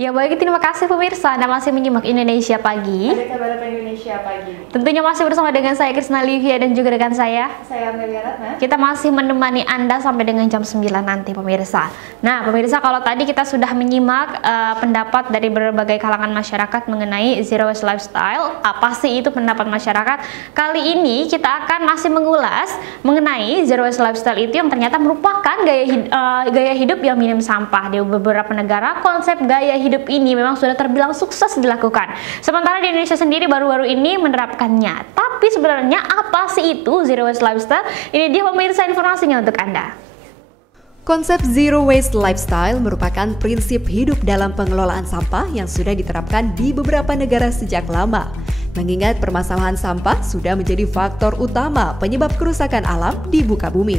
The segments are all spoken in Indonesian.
Ya baik, terima kasih pemirsa. Anda masih menyimak Indonesia Pagi. Ada kabar apa Indonesia Pagi? Tentunya masih bersama dengan saya Krisna Livia dan juga rekan saya Amelia Ratna. Kita masih menemani Anda sampai dengan jam 9 nanti pemirsa. Nah pemirsa, kalau tadi kita sudah menyimak pendapat dari berbagai kalangan masyarakat mengenai Zero Waste Lifestyle. Apa sih itu pendapat masyarakat? Kali ini kita akan masih mengulas mengenai Zero Waste Lifestyle itu yang ternyata merupakan gaya hidup yang minim sampah. Di beberapa negara konsep gaya hidup ini memang sudah terbilang sukses dilakukan. Sementara di Indonesia sendiri baru-baru ini menerapkannya. Tapi sebenarnya apa sih itu Zero Waste Lifestyle? Ini dia pemirsa informasinya untuk Anda. Konsep Zero Waste Lifestyle merupakan prinsip hidup dalam pengelolaan sampah yang sudah diterapkan di beberapa negara sejak lama. Mengingat permasalahan sampah sudah menjadi faktor utama penyebab kerusakan alam di muka bumi.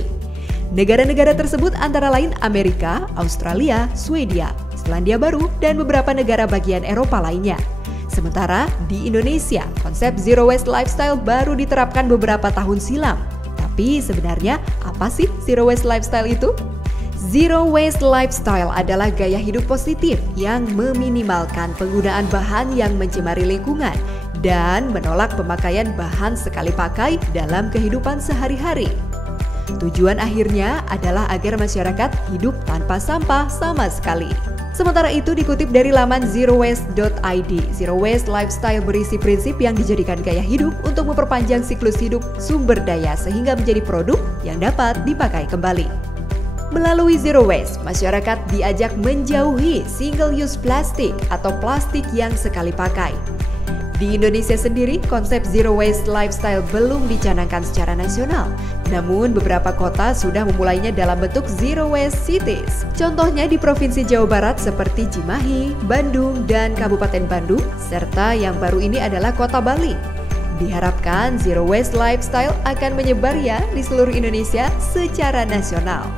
Negara-negara tersebut antara lain Amerika, Australia, Swedia, Selandia Baru, dan beberapa negara bagian Eropa lainnya. Sementara di Indonesia, konsep Zero Waste Lifestyle baru diterapkan beberapa tahun silam. Tapi sebenarnya apa sih Zero Waste Lifestyle itu? Zero Waste Lifestyle adalah gaya hidup positif yang meminimalkan penggunaan bahan yang mencemari lingkungan dan menolak pemakaian bahan sekali pakai dalam kehidupan sehari-hari. Tujuan akhirnya adalah agar masyarakat hidup tanpa sampah sama sekali. Sementara itu dikutip dari laman zerowaste.id, Zero Waste Lifestyle berisi prinsip yang dijadikan gaya hidup untuk memperpanjang siklus hidup sumber daya sehingga menjadi produk yang dapat dipakai kembali. Melalui Zero Waste, masyarakat diajak menjauhi single-use plastik atau plastik yang sekali pakai. Di Indonesia sendiri, konsep Zero Waste Lifestyle belum dicanangkan secara nasional. Namun, beberapa kota sudah memulainya dalam bentuk Zero Waste Cities. Contohnya di Provinsi Jawa Barat seperti Cimahi, Bandung, dan Kabupaten Bandung, serta yang baru ini adalah Kota Bali. Diharapkan Zero Waste Lifestyle akan menyebar ya di seluruh Indonesia secara nasional.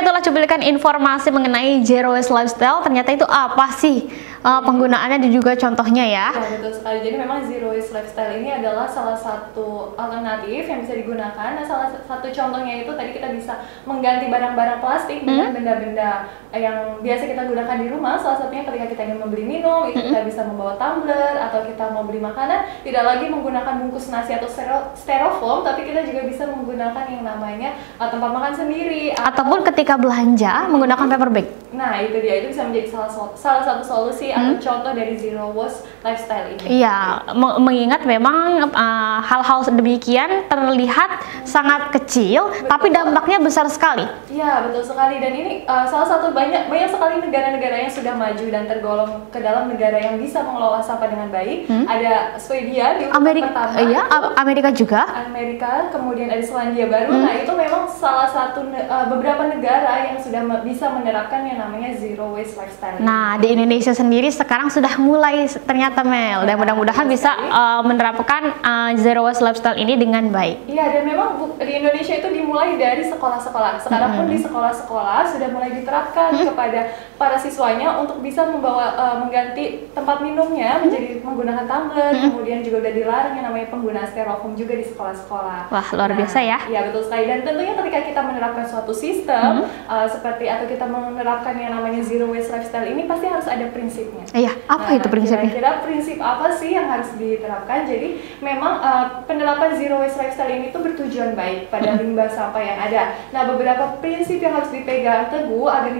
Itulah cuplikan informasi mengenai Zero Waste Lifestyle. Ternyata itu apa sih penggunaannya dan juga contohnya ya? Ya betul sekali. Jadi memang Zero Waste Lifestyle ini adalah salah satu alternatif yang bisa digunakan. Nah, salah satu contohnya itu tadi kita bisa mengganti barang-barang plastik dengan benda-benda yang biasa kita gunakan di rumah. Salah satunya ketika kita ingin membeli minum, itu kita bisa membawa tumbler, atau kita mau beli makanan, tidak lagi menggunakan bungkus nasi atau styrofoam, tapi kita juga bisa menggunakan yang namanya tempat makan sendiri. Ataupun ketika belanja menggunakan paper bag. Nah itu dia, itu bisa menjadi salah satu solusi atau contoh dari Zero Waste Lifestyle ini. Iya, mengingat memang hal-hal demikian terlihat sangat kecil, tapi dampaknya besar sekali. Iya betul sekali, dan ini salah satu banyak sekali negara-negara yang sudah maju dan tergolong ke dalam negara yang bisa mengelola sampah dengan baik. Ada Swedia di urutan pertama. Iya, Amerika juga. Amerika, kemudian ada Selandia Baru. Nah itu memang salah satu beberapa negara yang sudah bisa menerapkan yang namanya Zero Waste Lifestyle. Nah di Indonesia sendiri sekarang sudah mulai ternyata Mel, dan mudah-mudahan bisa menerapkan Zero Waste Lifestyle ini dengan baik. Iya, dan memang di Indonesia itu dimulai dari sekolah-sekolah. Sekarang pun di sekolah-sekolah sudah mulai diterapkan kepada para siswanya untuk bisa mengganti tempat minumnya menjadi menggunakan tumbler. Kemudian juga udah dilarang yang namanya penggunaan styrofoam juga di sekolah-sekolah. Wah, luar biasa ya. Iya betul sekali, dan tentunya ketika kita menerapkan suatu sistem seperti atau kita menerapkan yang namanya Zero Waste Lifestyle ini pasti harus ada prinsipnya. Iya, apa itu prinsipnya? Kira-kira prinsip apa sih yang harus diterapkan? Jadi memang penerapan Zero Waste Lifestyle ini tuh bertujuan baik pada limbah sampah yang ada. Nah beberapa prinsip yang harus dipegang teguh agar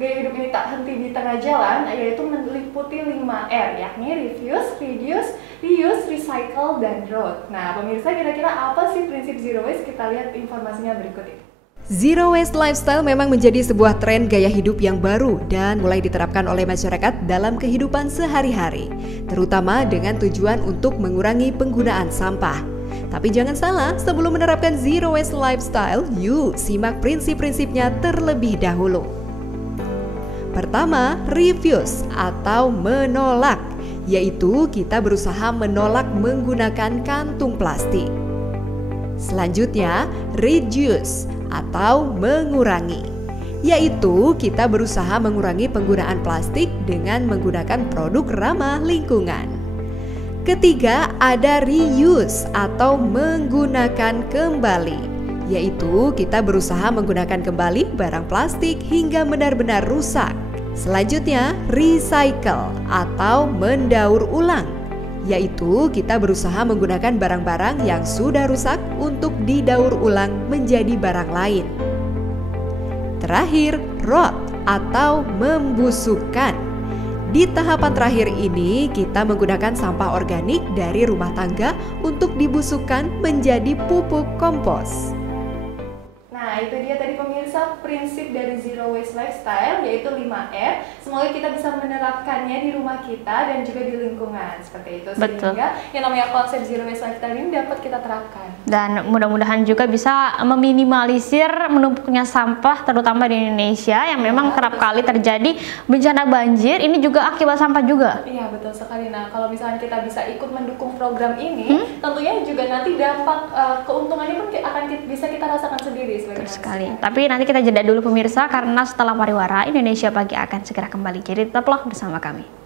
gaya hidup ini tak henti di tengah jalan, yaitu meliputi 5R, yakni refuse, reduce, reuse, recycle, dan growth. Nah pemirsa, kira-kira apa sih prinsip Zero Waste? Kita lihat informasinya berikut ini. Zero Waste Lifestyle memang menjadi sebuah tren gaya hidup yang baru dan mulai diterapkan oleh masyarakat dalam kehidupan sehari-hari, terutama dengan tujuan untuk mengurangi penggunaan sampah. Tapi jangan salah, sebelum menerapkan Zero Waste Lifestyle, yuk simak prinsip-prinsipnya terlebih dahulu. Pertama, refuse atau menolak, yaitu kita berusaha menolak menggunakan kantung plastik. Selanjutnya, reduce atau mengurangi, yaitu kita berusaha mengurangi penggunaan plastik dengan menggunakan produk ramah lingkungan. Ketiga, ada reuse atau menggunakan kembali, yaitu kita berusaha menggunakan kembali barang plastik hingga benar-benar rusak. Selanjutnya, recycle atau mendaur ulang, yaitu kita berusaha menggunakan barang-barang yang sudah rusak untuk didaur ulang menjadi barang lain. Terakhir, rot atau membusukkan. Di tahapan terakhir ini, kita menggunakan sampah organik dari rumah tangga untuk dibusukkan menjadi pupuk kompos. Nah, itu dia tadi pemirsa prinsip dari Zero Waste Lifestyle, yaitu 5R. Semoga kita bisa menerapkannya di rumah kita dan juga di lingkungan. Seperti itu, sehingga yang namanya konsep Zero Waste Lifestyle ini dapat kita terapkan. Dan mudah-mudahan juga bisa meminimalisir menumpuknya sampah, terutama di Indonesia yang memang kerap kali terjadi bencana banjir. Ini juga akibat sampah juga. Iya, betul sekali. Nah, kalau misalnya kita bisa ikut mendukung program ini, tentunya juga nanti dampak keuntungannya pun akan bisa kita rasakan sendiri sebagai sekali. Tapi nanti kita jeda dulu pemirsa, karena setelah pariwara Indonesia Pagi akan segera kembali. Jadi tetaplah bersama kami.